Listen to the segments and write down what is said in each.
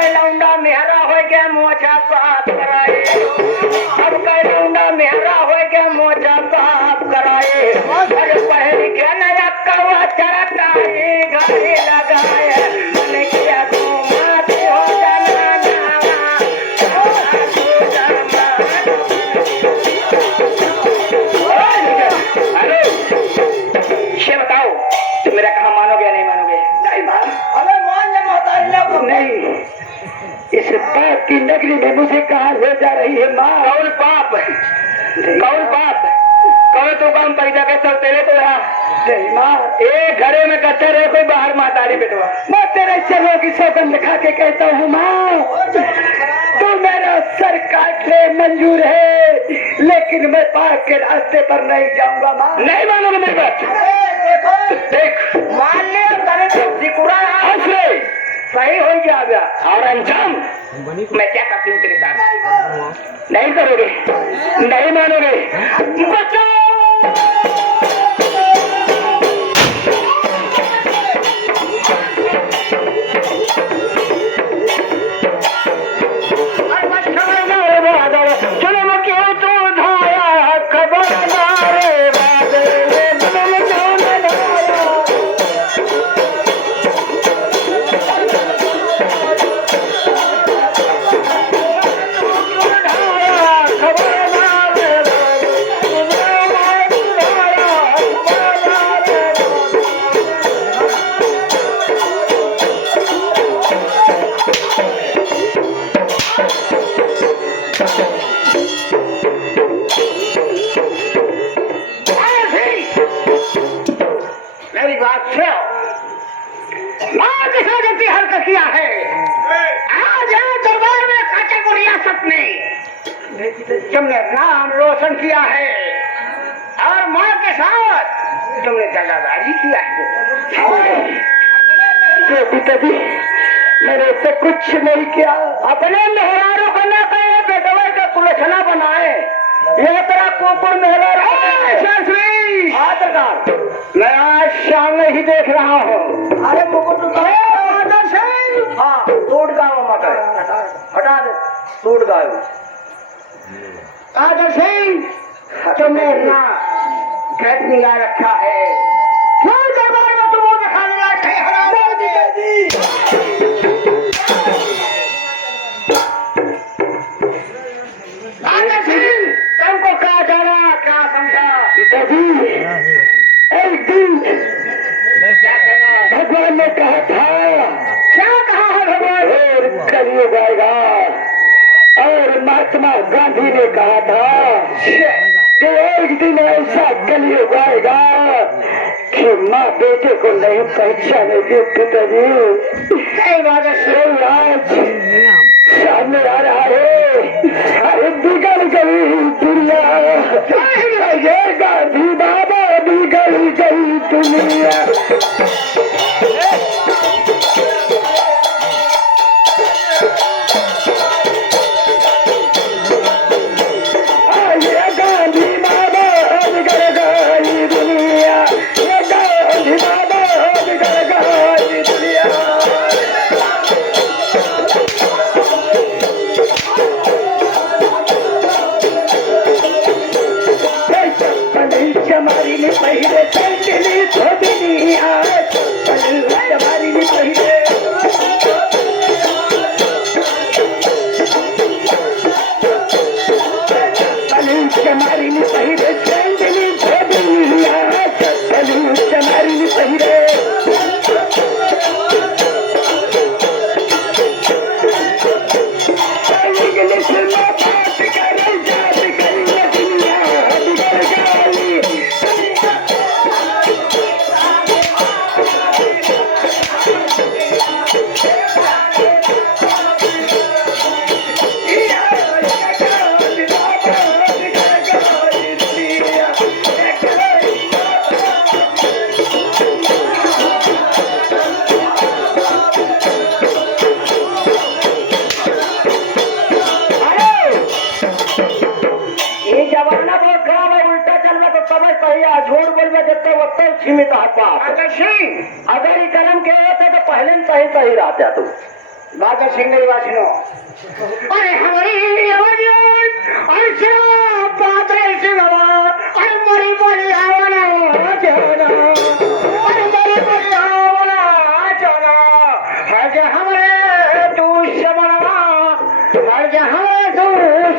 कह लौंडा मेहरा हो के मोचा पाप कराए, अब कह लौंडा मेहरा हो के मोचा पाप कराए, अरे पहले के नया कवा चरताई घरे लगाए, मन किया तू मात हो जाना ये बताओ तुम मेरा कहा मानोगे या नहीं मानोगे? नहीं अरे मान ले मोहताज नहीं, इस पाप की नगरी में मुझे कहा ले जा रही है माँ? कौन पाप? कौन पाप? कौन तो काम पैदा के चल तेरे तो यहाँ नहीं माँ, एक घरे में कच्चा रहे कोई बाहर मातारी बेटवा। मैं तेरे चलो की सौगंध खा के कहता हूँ माँ, तू मेरा सर काट ले मंजूर है, लेकिन मैं पाप के रास्ते पर नहीं जाऊंगा माँ। नहीं मानोगे मेरी बात? देख मान ले सही हो गया और अंजाम मैं क्या करती हूँ तेरे साथ? नहीं करोगे, नहीं मानोगे। बच्चों किया है आज दरबार में खाचर को रियासत में तुमने नाम रोशन किया है और माँ के साथ तुमने दगाबाजी किया है। पिताजी मैंने से कुछ नहीं किया, अपने मेहरारों को न कहे बेटवा का कुलछना बनाए, यह तेरा कुकुर मेहरार मैं आज शाम में ही देख रहा हूँ। अरे मुकुट हाँ टूट गाँव मटर हटा दे, टूट गाँव आदर सिंह तुमने अपना ग्रह निगाह रखा है, क्यों दरबार में तुम दिखाने लायक है? आदर सिंह तुमको क्या जाना क्या समझा? पिताजी एक दिन भगवान ने कहा था, क्या कहा है भगवान? और कलयुग आएगा और महात्मा गांधी ने कहा था कि एक दिन ऐसा कलयुग आएगा कि माँ बेटे को नहीं पहचानेगी। पिताजी आज सामने आ रहा है, अरे बिगड़ गई दुनिया, ये गांधी बाबा बिगड़ गई दुनिया। पहले चंदनी धोबनी आज हमारी भी पहले हमारी भी पहले चंदनी धोबनी आज हमारी भी पहले अगर ये कर्म के होते तो पहले सही सही रहता तू। बात सिंह वासिनो अरे हमारी अरे बात ऐसे बाबा अरे मरी मरी आवना चलो अरे मरी मरी आवना चलो हर जा हमारे तू शबना हर जा हमारे तू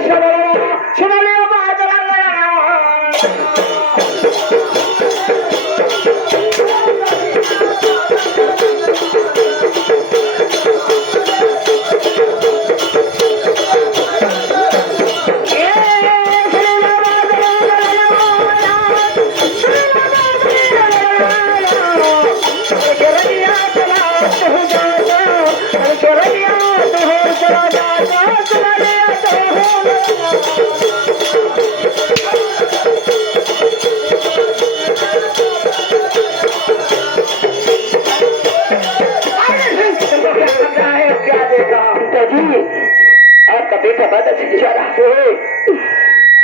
शबना सुनले बात लगा आपका बेटा बात जा रहा है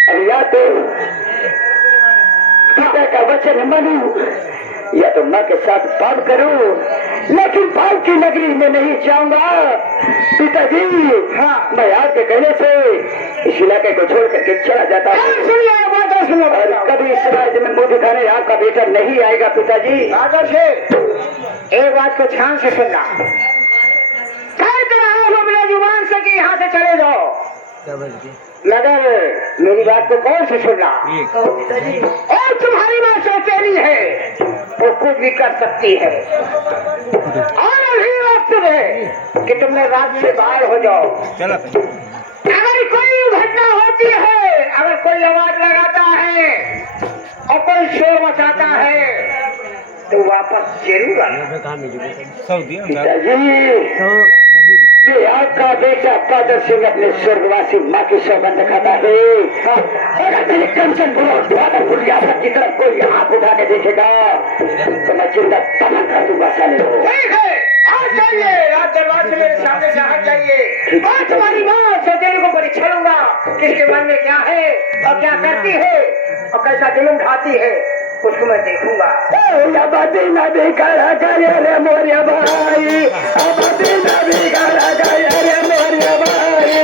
अब या तो पिता का वचन मानूं या तो माँ के साथ पाप करूं, लेकिन पाप की नगरी में नहीं जाऊंगा पिताजी। हाँ, मैं आपके कहने से इस इलाके को छोड़ करके चला जाता हूँ। कभी इस राज्य में मुंह दिखाने आपका बेटा नहीं आएगा पिताजी। आदर से एक बात को ध्यान से सुनना, अपने जुबान से कि यहाँ से चले जाओ, मगर मेरी बात को कौन से सुनना। और तुम्हारी बात सौतेली है, वो कुछ भी कर सकती है और अभी वक्त है कि तुमने रात से बाहर हो जाओ। अगर कोई घटना होती है, अगर कोई आवाज लगाता है और कोई शोर मचाता है तो वापस जरूर आना। ये आपका बेटा पादर सिंह अपने स्वर्गवासी माँ की सौगंध खाता है। अगर मेरे कंचन भूल गया की तरफ कोई हाथ उठाने देखेगा तो मैं चिंता तमन कर दूंगा साले। ठीक है, आज जाइए, आज दरबार से मेरे सामने जहाँ जाइए, आज तुम्हारी माँ सौतेली को परीक्षा लूंगा किसके मन में क्या है और क्या करती है और कैसा जुलूम ढाती है, उसको मैं देखूंगा। आबादी न बिगाड़ा गया रे मोरिया भाई, आबादी न बिगाड़ा गया रे मोरिया भाई।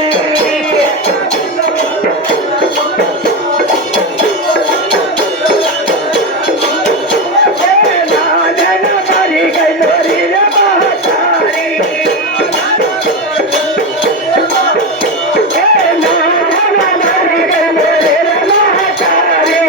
मारी गई मोरी रे महातारी, मारी गई मोरी रे महातारी।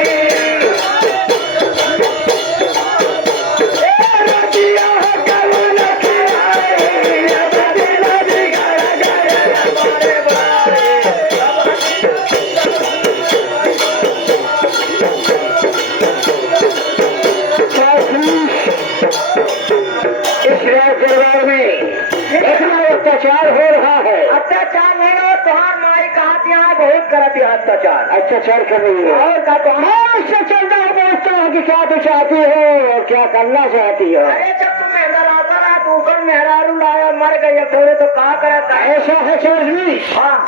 दरबार में इतना अत्याचार हो रहा है। अत्याचार नहीं हो, तुम्हार माई कहा यहाँ बहुत करती है अत्याचार कर रही है। और का तो इससे चलता है, पूछता हूँ कि क्या तू चाहती हो और क्या करना चाहती हो। अरे जब तुम मेहरा आता रहा तो ऊपर मेहरारू लाया मर गई थोड़े तो कहा करता है। ऐसा है चौधरी। हाँ,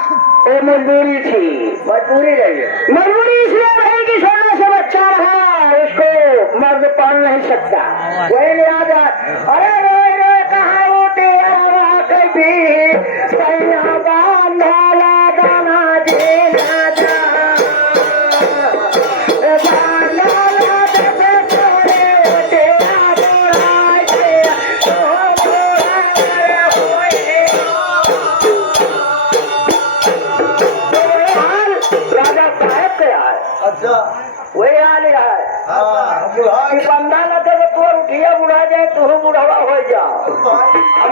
वो मजबूरी थी, मजबूरी रही है। मजबूरी इसलिए रही कि छोटे से बच्चा रहा, उसको मर्द पाल नहीं सकता, वही लिहाज। अरे रोए रोए कहा वो तेरा कभी सैया बांधा दाना देना जा राजा साहब के आए। अच्छा, वही आ लिया है बंदा न थे तो उठिया बुढ़ा जाए तो बुढ़ावा हो जाओ।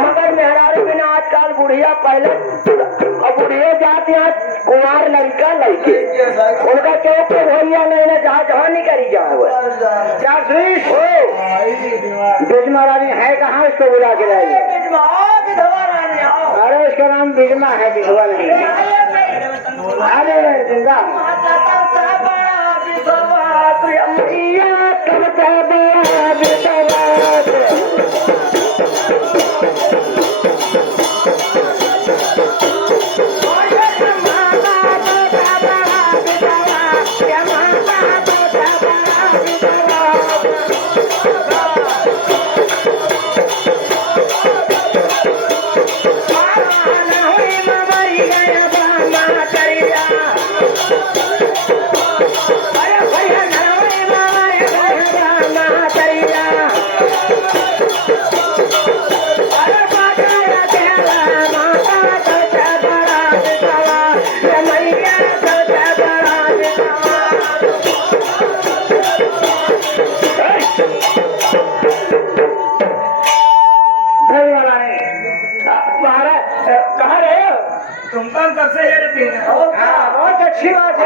मगर मेहरारू बिना आजकल बुढ़िया पहले और बुढ़िया जाते हैं कुमार लड़का लड़के उनका चौक पे भैया नहीं ना जहाँ जहाँ नहीं करी जाए वो क्या सुनीश हो बिजमा रानी है कहाँ, उसको बुला के लाइए। अरे उसका नाम बिजमा है, बिजवा नहीं। अरे जिंदा सबसे बड़ा दिखावा, ये मैया सबसे बड़ा दिखावा। महाराज कहाँ रहे हो? तुम तो सबसे हेरती है। बहुत अच्छी बात है।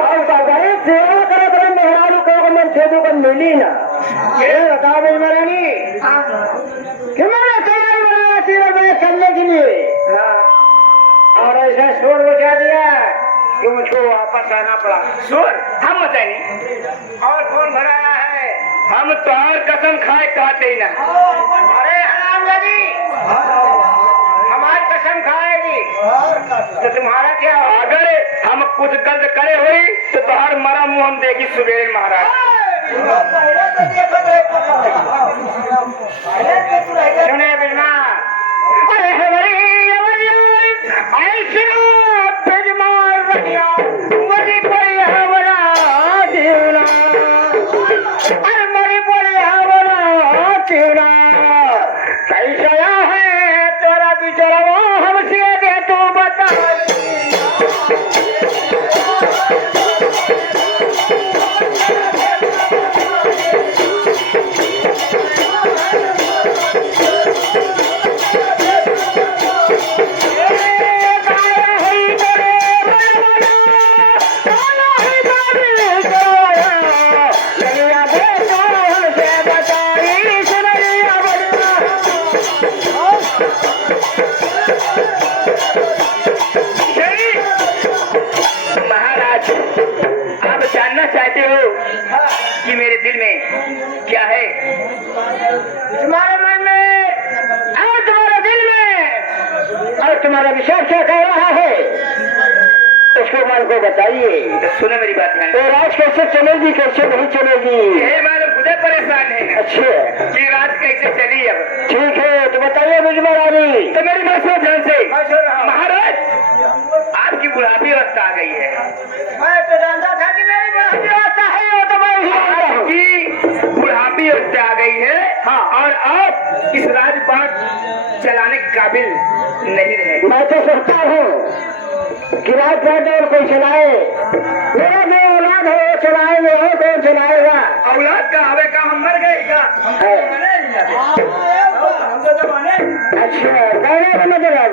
सेवा करो करो मेहरारू कहो मन छेदू को मिली ना। ये बताओ भाई महारानी क्यों मैंने तैयारी बनाया सेवा में करने के लिए और ऐसा शोर मचा दिया कि मुझको वापस आना पड़ा। सुन, हम बताएंगे और कौन भराया है? हम तोहार कसम खाए कहते ही ना। अरे हरामजादी हमारी कसम खाएगी तो तुम्हारा क्या होगा? अगर हम कुछ गलत करे हुई तो तोहार मरा मुंह हम देखी सुबेरे महाराज। सुने बिजमा अरे हमारी ऐसा बिजमार रखिया मरी पड़ी हमारा जीवना अरे मरी पड़ी हमारा जीवना कैसा है तेरा बिचारा हमसे दे तू बता। महाराज आप जानना चाहते हो कि मेरे दिल में क्या है? तुम्हारे मन में और तुम्हारे दिल में और तुम्हारा विचार क्या कह रहा है उसको मन को बताइए। तो सुनो मेरी बात है। तो राज कैसे चलेगी कैसे नहीं चलेगी? ये मालूम खुदे परेशान है ना अच्छे कि रात कैसे चली। अब ठीक है तो बताइए बिजमा रानी। तो मेरी बात सुनो ध्यान से। महाराज आपकी बुढ़ापी अवस्था आ गई है। मैं तो जानता था कि मेरी बुढ़ापी अवस्था है वो तो मैं ही जानता हूँ। आपकी बुढ़ापी अवस्था आ गई है। हाँ। और आप इस राजपाट चलाने के काबिल नहीं रहे। मैं तो सोचता हूँ कि राजपाट और कोई चलाए मेरा जो औलाद है वो चलाएंगे और कौन चलाएगा? औलाद का हवे का हम मर गए क्या? अच्छा कहने का मतलब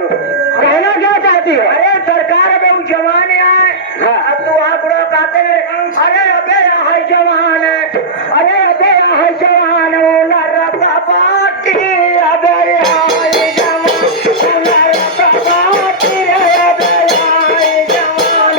कहना क्या चाहती हो? अरे सरकार अबे वो जवान आए अब तो आप लोग कहते हैं अरे अबे यहाँ जवान है अरे अबे यहाँ जवान वो लड़का पार्टी अबे यहाँ जवान लड़का पार्टी अबे यहाँ जवान।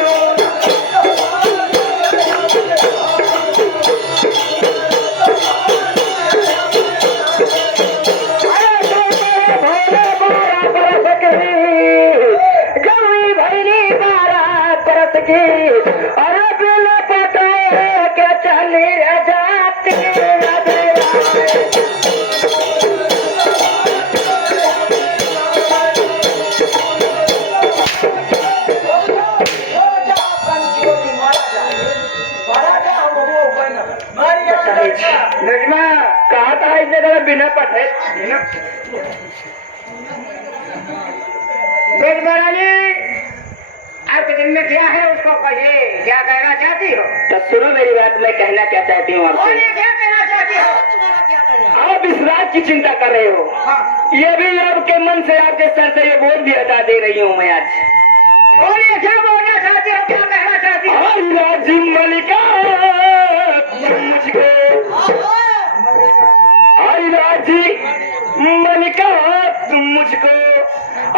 गौरी भैली 12 बरस की अरे बिल पटाए के चली जाती नजमा कहा था इस जगह बिना पटे महारानी आपके दिन में क्या है उसको कहिए क्या कहना चाहती हो? तो सुनो मेरी बात। मैं कहना क्या चाहती हूँ आपसे। बोलिए क्या कहना चाहती हो? आप इस राज की चिंता कर रहे हो। ये भी आपके मन से आपके सर से ये बोझ भी हटा दे रही हूँ मैं आज। बोलिए क्या बोलना चाहती हो क्या कहना चाहती हो? राज मलिका मुझको अरे राजी मलिका तुम मुझको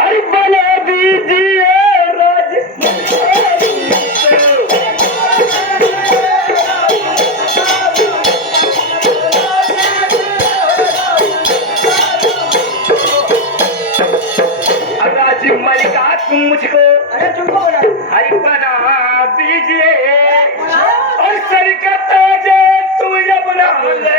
अरे बना दीजिए राज। राजी मलिका तुम मुझको अरे तुमको बोला अरे बना दीजिए और सर का ताज तू ये बना ले।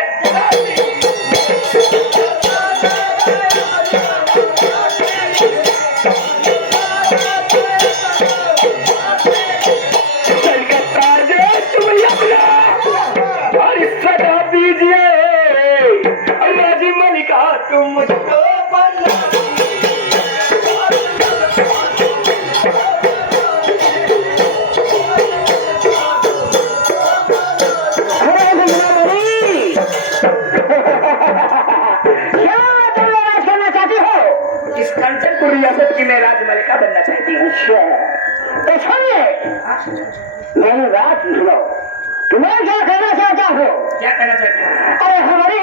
तुम मुझको करना चाहती हूँ। तो सुनिए, मैंने बात सुनो, तुम्हें क्या कहना चाहता हो? क्या कहना चाहती हूँ? अरे हमारी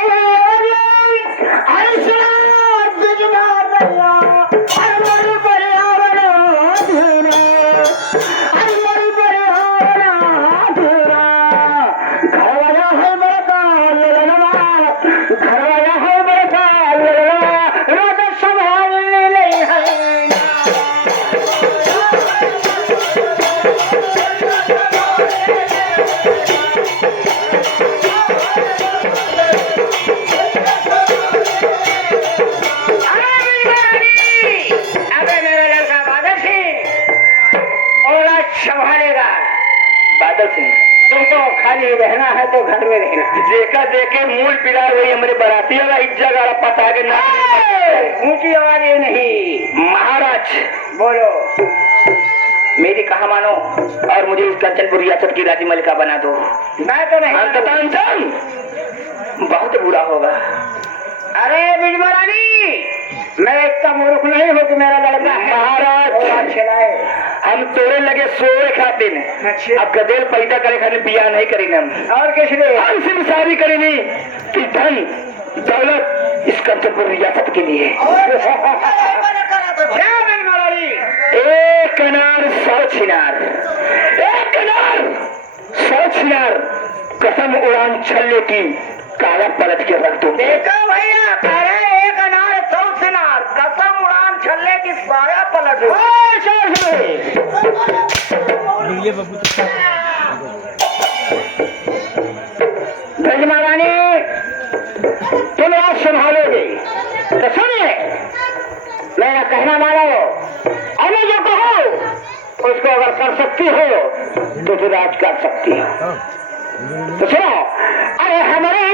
बादल सिंह, तुमको खाली रहना है तो घर में रहना। देखा देखे मूल पिला वही हमारे बराती वाला इज्जा गाड़ा पता के ना ऊंची आवाज नहीं। महाराज बोलो। मेरी कहा मानो और मुझे इस कंचनपुर रियासत की राजी मलिका बना दो। मैं तो नहीं अंततः बहुत बुरा होगा। अरे बिजमरानी, मैं इतना मूर्ख नहीं हूँ कि मेरा लड़का है। महाराज खिलाए हम तोड़े लगे सोए खातिर, अच्छा। अब गदेल पैदा करे खातिर बिया नहीं करेंगे हम। और किस लिए? हम सिर्फ शादी करेंगे कि धन दौलत इस कंचनपुर रियासत के लिए। क्या बिजमरानी? एक अनार 100 छिनार, एक अनार 100 छिनार, कसम उड़ान छल्ले की काला पलट के रख दो। देखो भैया, कह रहे एक अनार 100 छिनार, कसम उड़ान छल्ले की साया पलट दो। महारानी, तुम आज संभालोगे तो सुनिए, मेरा कहना मानो, अभी जो कहो उसको अगर कर सकती हो तो तुम आज कर सकती हो। तो सुनो, अरे हमारे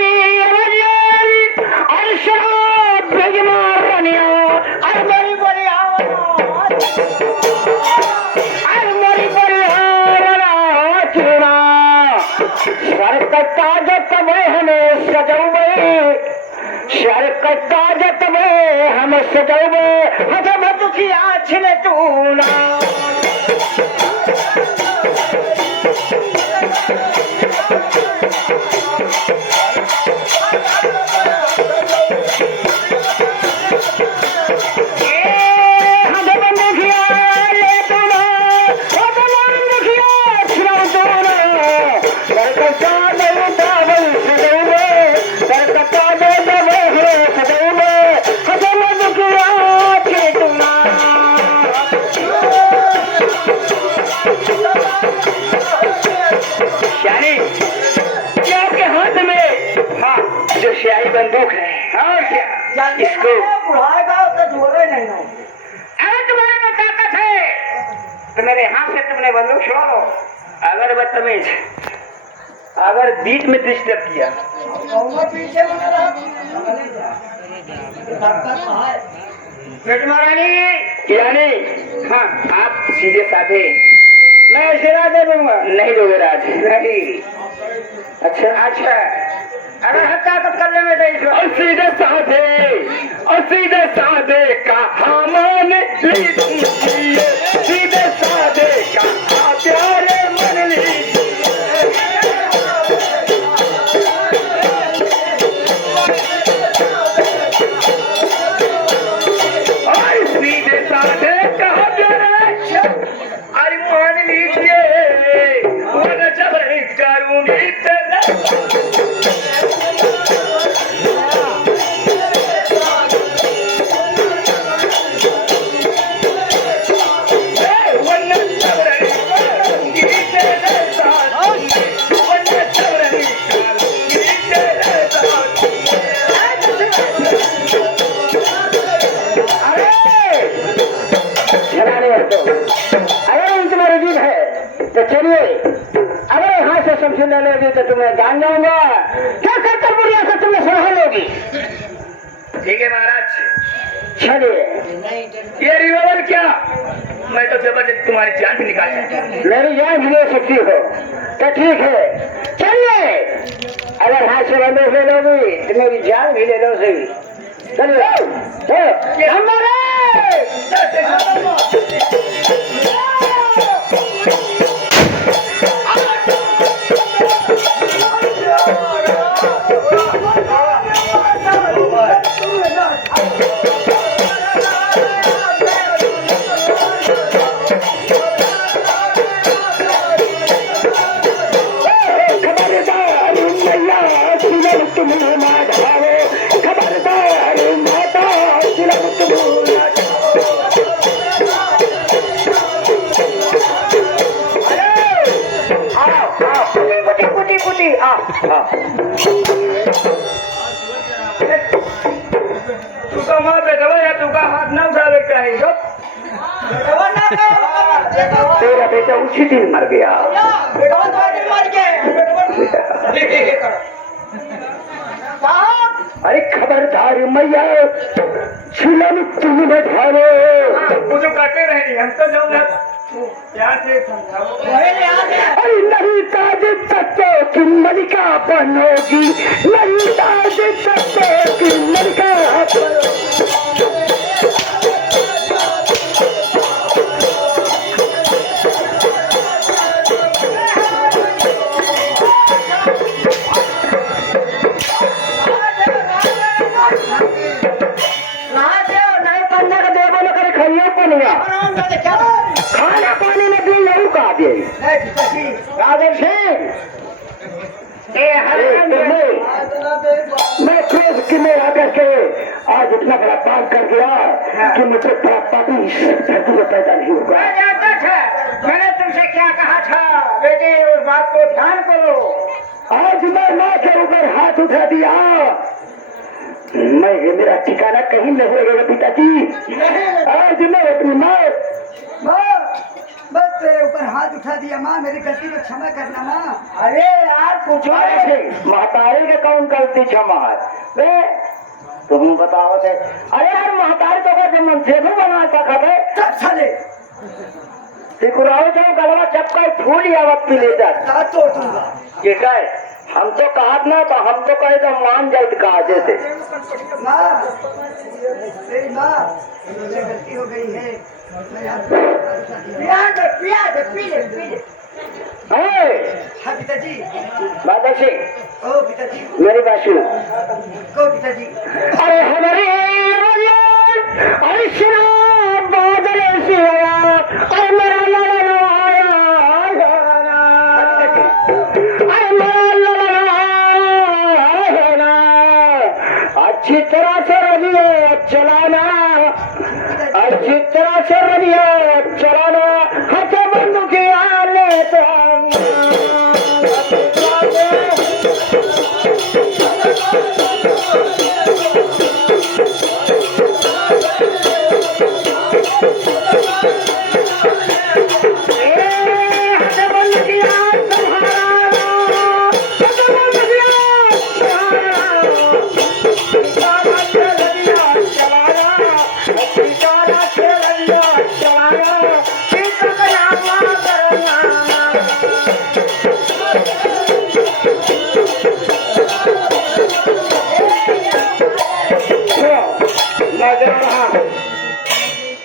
हम सजौबे हजम दुखिया छिने तूना। स्याही बंदूक है और क्या इसको बुढ़ाएगा तो जोड़े नहीं हो। अगर तुम्हारे में ताकत है तो मेरे हाथ से तुमने बंदूक छोड़ दो। अगर बदतमीज अगर बीच में डिस्टर्ब किया पीछे महारानी, यानी हाँ आप सीधे साधे मैं सिरा दे दूंगा। नहीं दोगे राज? नहीं। अच्छा, अगर हम ताकत कर लेंगे तो और सीधे साधे कहा मान लीजिए, सीधे साधे कहा प्यारे मन लीजिए। और सीधे साधे कहा प्यारे अरे मान लीजिए, वरना जबरदस्ती करूंगी तेरा। तो चलिए, अगर यहाँ से समझ ले लोगी तो तुम्हें जान जाऊंगा। क्या करकर बुढ़िया से तुम्हें संभाल लोगी? ठीक है महाराज। चलिए। ये रिवॉल्वर क्या? मैं तो जबरदस्त तुम्हारी जान भी निकाल सकता हूँ। मेरी जान भी ले सकती हो तो ठीक है, चलिए। अगर हाथ से बंदूक ले लोगी तो मेरी जान भी ले लो सही। तुका मार बेटवा या तुका हाथ ना उठावे कहीं जो तेरा बेटा उसी दिन मर गया। अरे खबरदार मैया छिलन तुम बधारो वो जो काटे रहे हम तो जाऊंगा क्या से समझाओ अरे नहीं ताज सकते कि मलिका बनोगी नहीं ताज सकते कि मलिका खाना पानी में भी यही कहा दे मैं क्रोध कि मैं आकर के आज इतना बड़ा पाप कर गया कि मुझे बड़ा पापी धरती में पैदा नहीं होगा। मैंने तुमसे क्या कहा था बेटे उस बात को ध्यान करो। आज मैं माँ के ऊपर हाथ उठा दिया मैं मेरा ठिकाना कहीं नहीं रहेगा पिताजी। आज मैं अपनी माँ बस तेरे ऊपर हाथ उठा दिया माँ मेरी गलती को क्षमा करना माँ। अरे यार पूछो महतारी का कौन गलती क्षमा है तुम बताओ थे। अरे यार महतारी तो कैसे मन से भी बना सका थे सब चले सिकुराओ जाओ गलवा चपका फूल या वक्त ले जाता तोड़ दूंगा। ये कहे हम तो कहा ना तो हम तो कहे तो मान जल्द कहा जैसे माँ तेरी माँ मुझसे गलती हो गई है मैं पी ले हाँ पिताजी माता सिंह ओ पिताजी मेरी बात सुनो को पिताजी अरे हमारे अरे सुनो बादल ऐसी हुआ अरे मेरा लाला आया अरे मेरा लाला अच्छी तरह से रहिए चलाना अच्छी तरह से रहिए चलाना हाथ बंद किया ले तो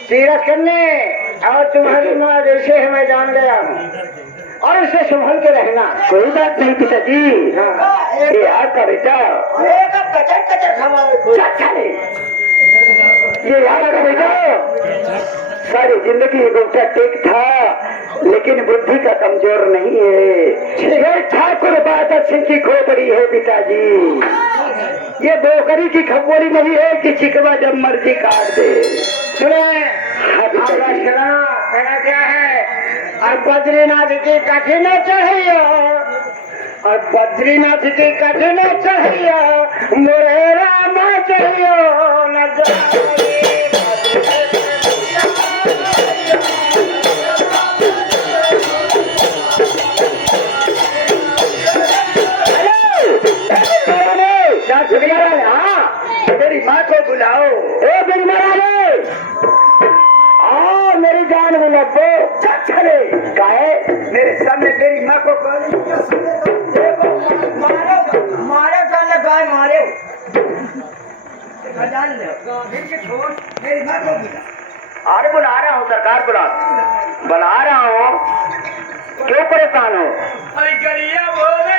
तीरथ करने और तुम्हारी माँ जैसे है मैं जान गया हूँ और इसे संभल के रहना कोई बात नहीं पिताजी। हाँ यार का बेटा कचर कचर ये यार का बेटा सारी जिंदगी गोटा टेक था लेकिन बुद्धि का कमजोर नहीं है। ये ठाकुर बादल सिंह की खोपड़ी है पिताजी ये बोकरी की खबोरी नहीं है कि चिकवा जब मर्जी काट दे। सुने कहना क्या है और बद्रीनाथ की कठिन चाहिए और बद्रीनाथ की कठिन चाहिए मोरे राम चाहिए न मेरी माँ को बुलाओ ए मेरी महाराज आओ मेरी जान बुलाओ चले गाय मेरे सामने मेरी माँ को मारो मारो जाने गाय मारे जान लो फिर के छोड़ मेरी माँ को बुला अरे बुला रहा हूँ सरकार, बुला रहा हूँ। क्यों परेशान हो? बोले